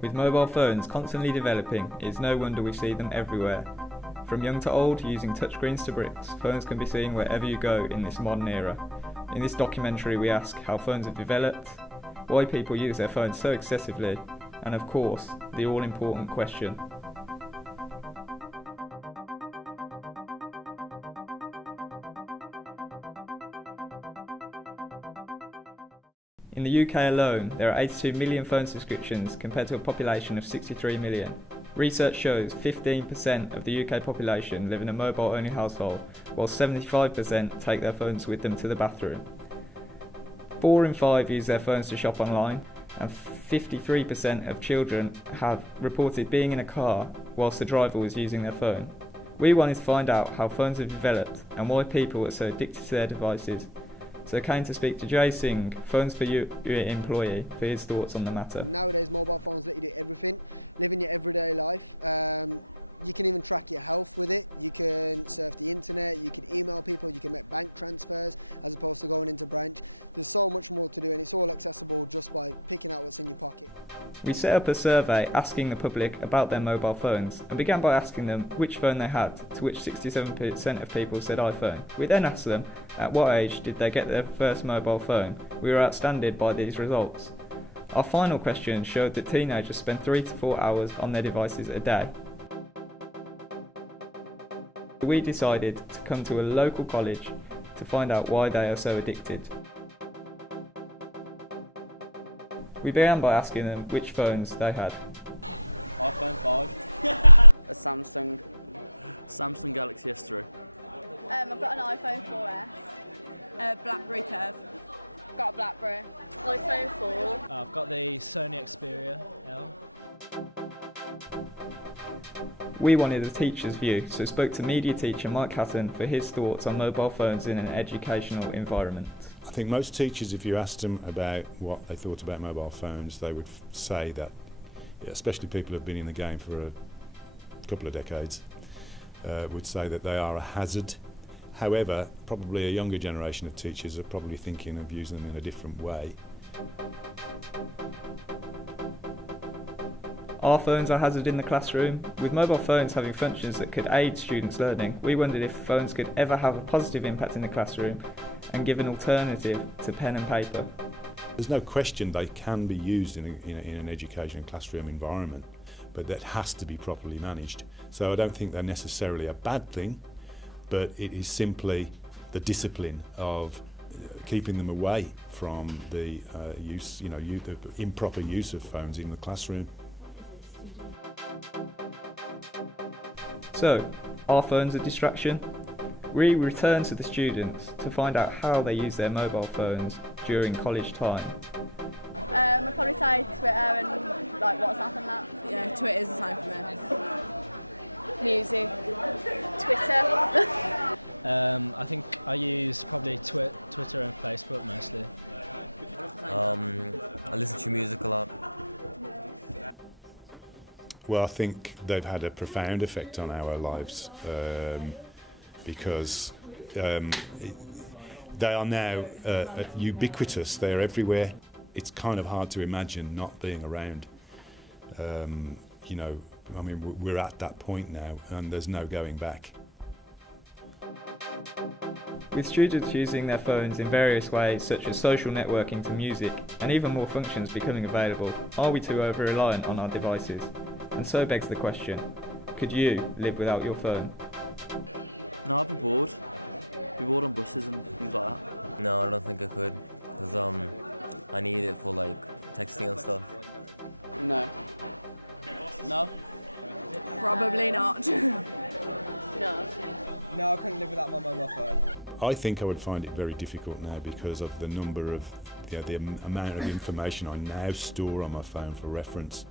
With mobile phones constantly developing, it's no wonder we see them everywhere. From young to old, using touchscreens to bricks, phones can be seen wherever you go in this modern era. In this documentary we ask how phones have developed, why people use their phones so excessively, and of course, the all-important question: in the UK alone, there are 82 million phone subscriptions compared to a population of 63 million. Research shows 15% of the UK population live in a mobile-only household, while 75% take their phones with them to the bathroom. 4 in 5 use their phones to shop online, and 53% of children have reported being in a car whilst the driver was using their phone. We wanted to find out how phones have developed and why people are so addicted to their devices. So I came to speak to Jay Singh, Phones for You employee, for his thoughts on the matter. We set up a survey asking the public about their mobile phones and began by asking them which phone they had, to which 67% of people said iPhone. We then asked them at what age did they get their first mobile phone. We were outstanded by these results. Our final question showed that teenagers spend 3 to 4 hours on their devices a day. We decided to come to a local college to find out why they are so addicted. We began by asking them which phones they had. We wanted a teacher's view, so spoke to media teacher Mike Hatton for his thoughts on mobile phones in an educational environment. I think most teachers, if you asked them about what they thought about mobile phones, they would say that, especially people who have been in the game for a couple of decades, would say that they are a hazard. However, probably a younger generation of teachers are probably thinking of using them in a different way. Are phones a hazard in the classroom? With mobile phones having functions that could aid students' learning, we wondered if phones could ever have a positive impact in the classroom and give an alternative to pen and paper. There's no question they can be used in an education and classroom environment, but that has to be properly managed. So I don't think they're necessarily a bad thing, but it is simply the discipline of keeping them away from the the improper use of phones in the classroom. So, are phones a distraction? We return to the students to find out how they use their mobile phones during college time. Well, I think they've had a profound effect on our lives because they are now ubiquitous. They're everywhere. It's kind of hard to imagine not being around. We're at that point now and there's no going back. With students using their phones in various ways such as social networking to music and even more functions becoming available, are we too over-reliant on our devices? And so begs the question, could you live without your phone? I think I would find it very difficult now because of the number of the amount of information I now store on my phone for reference.